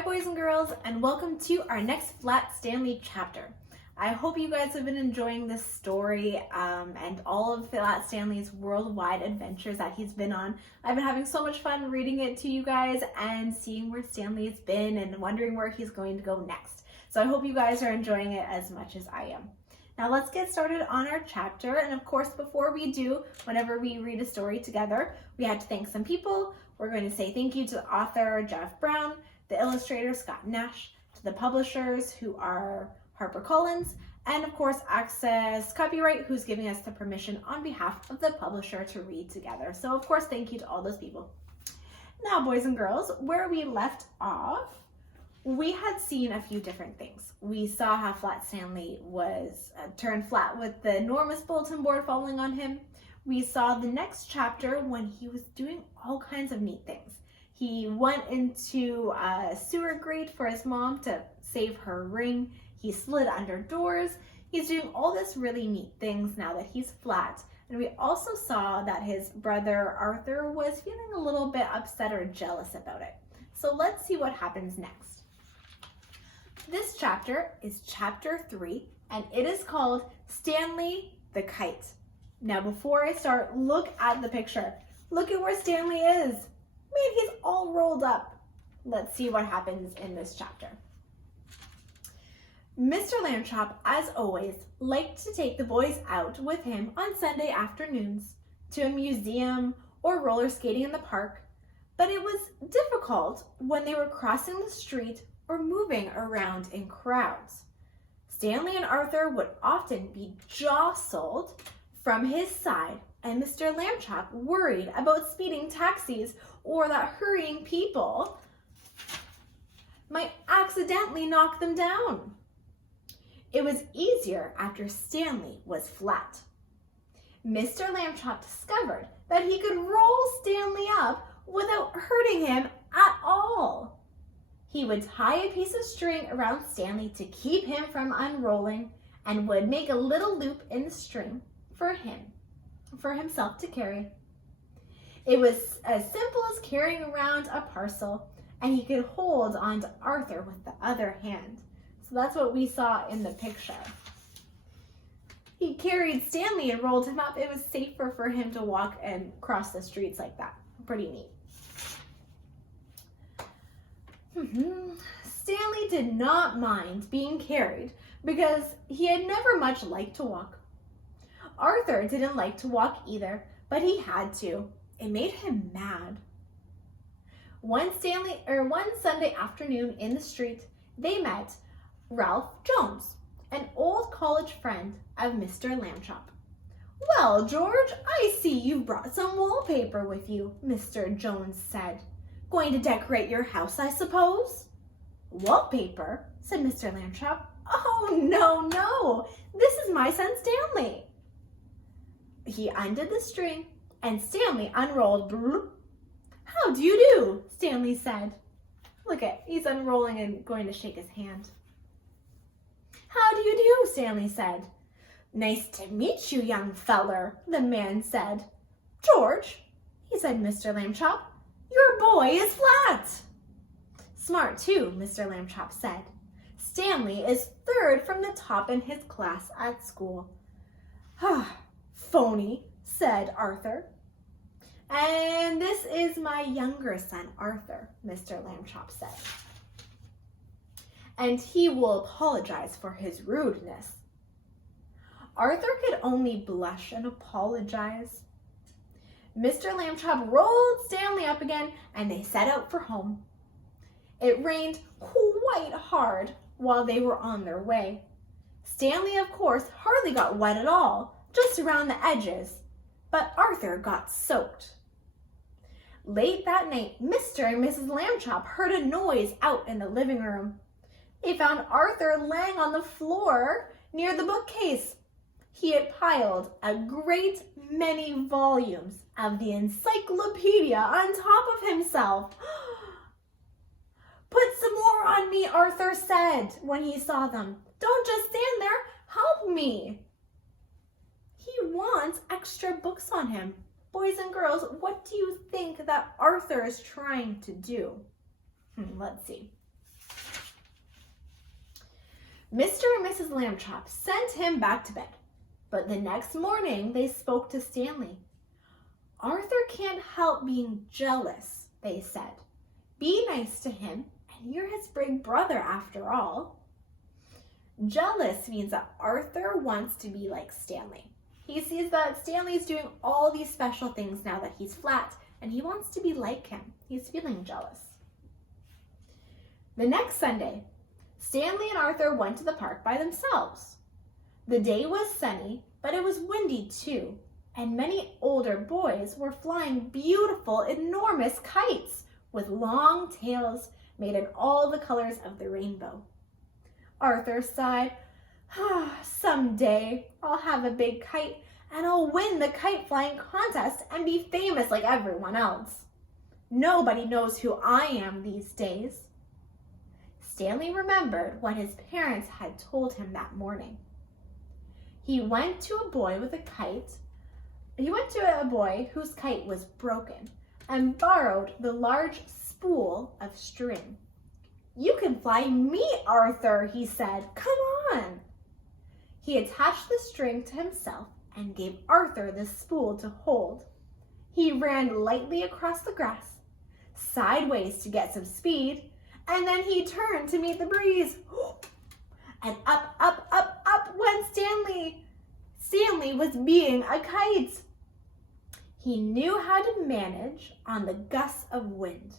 Hi boys and girls, and welcome to our next Flat Stanley chapter. I hope you guys have been enjoying this story and all of Flat Stanley's worldwide adventures that he's been on. I've been having so much fun reading it to you guys and seeing where Stanley's been and wondering where he's going to go next. So I hope you guys are enjoying it as much as I am. Now let's get started on our chapter, and of course before we do, whenever we read a story together, we have to thank some people. We're going to say thank you to the author Jeff Brown, the illustrator Scott Nash, to the publishers who are HarperCollins, and of course Access Copyright, who's giving us the permission on behalf of the publisher to read together. So of course thank you to all those people. Now boys and girls, where we left off, we had seen a few different things. We saw how Flat Stanley was turned flat with the enormous bulletin board falling on him. We saw the next chapter when he was doing all kinds of neat things. He went into a sewer grate for his mom to save her ring. He slid under doors. He's doing all this really neat things now that he's flat. And we also saw that his brother Arthur was feeling a little bit upset or jealous about it. So let's see what happens next. This chapter is chapter 3, and it is called Stanley the Kite. Now before I start, look at the picture. Look at where Stanley is. Man, he's all rolled up. Let's see what happens in this chapter. Mr. Lambchop, as always, liked to take the boys out with him on Sunday afternoons to a museum or roller skating in the park, but it was difficult when they were crossing the street or moving around in crowds. Stanley and Arthur would often be jostled from his side, and Mr. Lambchop worried about speeding taxis or that hurrying people might accidentally knock them down. It was easier after Stanley was flat. Mr. Lambchop discovered that he could roll Stanley up without hurting him at all. He would tie a piece of string around Stanley to keep him from unrolling and would make a little loop in the string for himself to carry. It was as simple as carrying around a parcel, and he could hold on to Arthur with the other hand. So that's what we saw in the picture. He carried Stanley and rolled him up. It was safer for him to walk and cross the streets like that. Pretty neat. Stanley did not mind being carried because he had never much liked to walk. Arthur didn't like to walk either, but he had to. It made him mad. One Sunday afternoon in the street, they met Ralph Jones, an old college friend of Mr. Lambchop. "Well, George, I see you've brought some wallpaper with you," Mr. Jones said. "Going to decorate your house, I suppose?" "Wallpaper?" said Mr. Lambchop. "Oh, no, this is my son Stanley." He undid the string, and Stanley unrolled. "How do you do?" Stanley said. Look at, he's unrolling and going to shake his hand. "How do you do?" Stanley said. "Nice to meet you, young feller," the man said. "George," he said, Mr. Lambchop, "your boy is flat." "Smart too," Mr. Lambchop said. "Stanley is third from the top in his class at school." "Phony," said Arthur. "And this is my younger son, Arthur," Mr. Lambchop said. "And he will apologize for his rudeness." Arthur could only blush and apologize. Mr. Lambchop rolled Stanley up again, and they set out for home. It rained quite hard while they were on their way. Stanley, of course, hardly got wet at all, just around the edges, but Arthur got soaked. Late that night, Mr. and Mrs. Lambchop heard a noise out in the living room. They found Arthur laying on the floor near the bookcase. He had piled a great many volumes of the encyclopedia on top of himself. "Put some more on me," Arthur said when he saw them. "Don't just stand there, help me." He wants extra books on him. Boys and girls, what do you think that Arthur is trying to do? Let's see. Mr. and Mrs. Lambchop sent him back to bed, but the next morning they spoke to Stanley. Arthur can't help being jealous, they said. Be nice to him, and you're his big brother after all. Jealous means that Arthur wants to be like Stanley. He sees that Stanley's doing all these special things now that he's flat, and he wants to be like him. He's feeling jealous. The next Sunday, Stanley and Arthur went to the park by themselves. The day was sunny, but it was windy too, and many older boys were flying beautiful, enormous kites with long tails made in all the colors of the rainbow. Arthur sighed, someday I'll have a big kite and I'll win the kite flying contest and be famous like everyone else. Nobody knows who I am these days. Stanley remembered what his parents had told him that morning. He went to a boy whose kite was broken and borrowed the large spool of string. You can fly me, Arthur, he said. Come on. He attached the string to himself and gave Arthur the spool to hold. He ran lightly across the grass, sideways to get some speed, and then he turned to meet the breeze. And up, up, up, up went Stanley. Stanley was being a kite. He knew how to manage on the gusts of wind.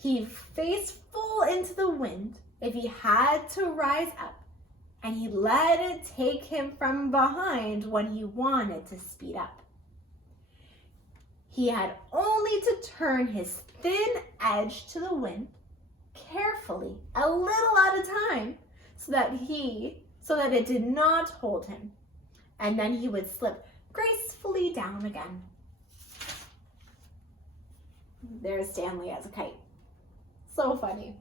He faced full into the wind if he had to rise up, and he let it take him from behind when he wanted to speed up. He had only to turn his thin edge to the wind carefully, a little at a time, so that it did not hold him, and then he would slip gracefully down again. There's Stanley as a kite. So funny.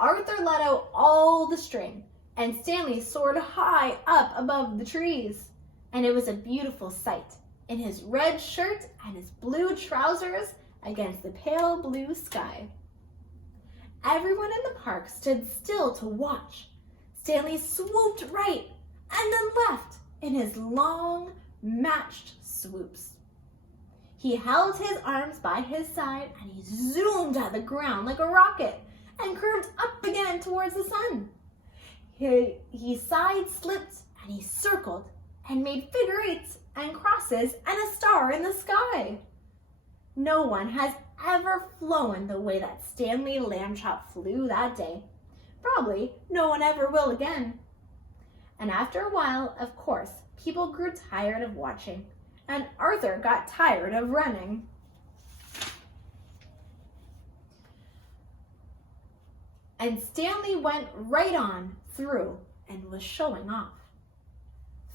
Arthur let out all the string, and Stanley soared high up above the trees, and it was a beautiful sight, in his red shirt and his blue trousers against the pale blue sky. Everyone in the park stood still to watch. Stanley swooped right and then left in his long, matched swoops. He held his arms by his side and he zoomed at the ground like a rocket and curved up again towards the sun. He side-slipped and he circled and made figure eights and crosses and a star in the sky. No one has ever flown the way that Stanley Lambchop flew that day. Probably no one ever will again. And after a while, of course, people grew tired of watching, and Arthur got tired of running. And Stanley went right on through and was showing off.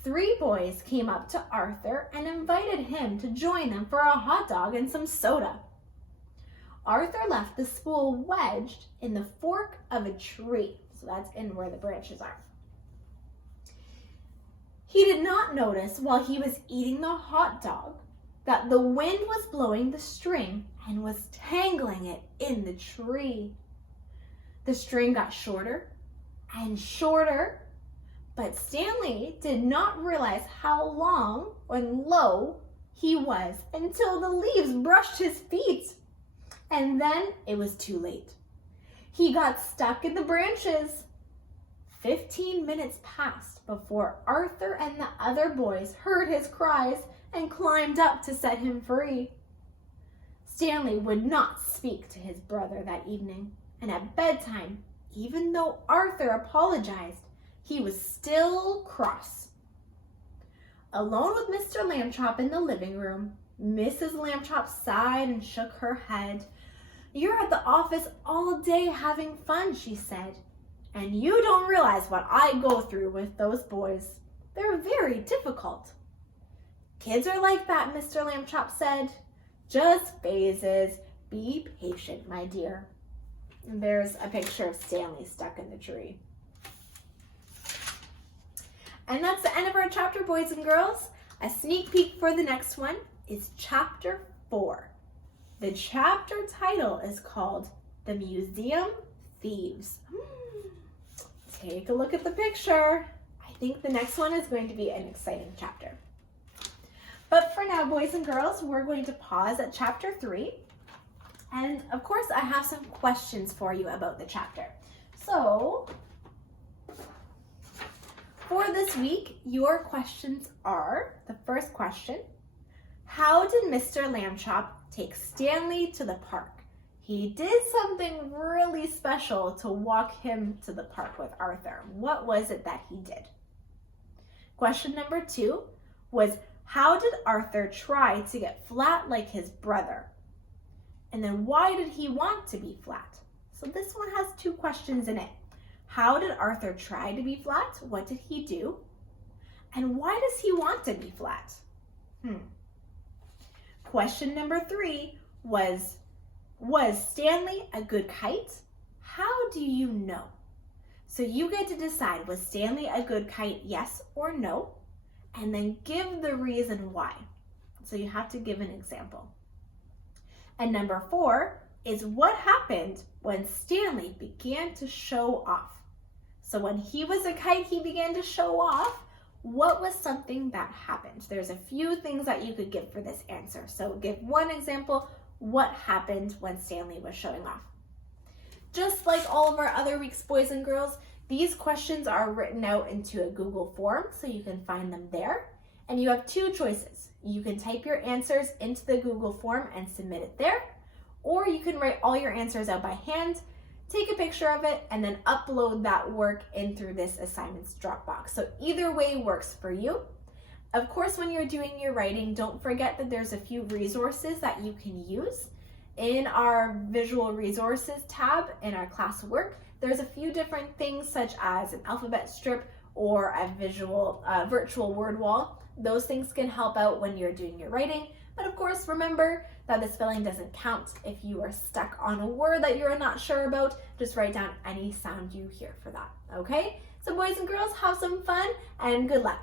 3 boys came up to Arthur and invited him to join them for a hot dog and some soda. Arthur left the spool wedged in the fork of a tree, so that's in where the branches are. He did not notice while he was eating the hot dog that the wind was blowing the string and was tangling it in the tree. The string got shorter and shorter, but Stanley did not realize how long and low he was until the leaves brushed his feet. And then it was too late. He got stuck in the branches. 15 minutes passed before Arthur and the other boys heard his cries and climbed up to set him free. Stanley would not speak to his brother that evening, and at bedtime, even though Arthur apologized, he was still cross. Alone with Mr. Lambchop in the living room, Mrs. Lambchop sighed and shook her head. "You're at the office all day having fun," she said, "and you don't realize what I go through with those boys. They're very difficult." "Kids are like that," Mr. Lambchop said. "Just phases. Be patient, my dear." And there's a picture of Stanley stuck in the tree. And that's the end of our chapter, boys and girls. A sneak peek for the next one is chapter 4. The chapter title is called The Museum Thieves. Take a look at the picture. I think the next one is going to be an exciting chapter. But for now, boys and girls, we're going to pause at chapter 3. And of course, I have some questions for you about the chapter. So, for this week, your questions are, the first question, how did Mr. Lambchop take Stanley to the park? He did something really special to walk him to the park with Arthur. What was it that he did? Question number 2 was, how did Arthur try to get flat like his brother? And then why did he want to be flat? So this one has 2 questions in it. How did Arthur try to be flat? What did he do? And why does he want to be flat? Question number 3 was Stanley a good kite? How do you know? So you get to decide, was Stanley a good kite, yes or no? And then give the reason why. So you have to give an example. And number 4 is, what happened when Stanley began to show off? So when he was a kite, he began to show off. What was something that happened? There's a few things that you could give for this answer. So give one example. What happened when Stanley was showing off? Just like all of our other weeks, boys and girls, these questions are written out into a Google form, so you can find them there. And you have 2 choices. You can type your answers into the Google form and submit it there, or you can write all your answers out by hand, take a picture of it, and then upload that work in through this assignments Dropbox. So either way works for you. Of course, when you're doing your writing, don't forget that there's a few resources that you can use. In our visual resources tab in our class work, there's a few different things such as an alphabet strip or a virtual word wall. Those things can help out when you're doing your writing. But of course, remember that the spelling doesn't count. If you are stuck on a word that you're not sure about, just write down any sound you hear for that, okay? So boys and girls, have some fun and good luck.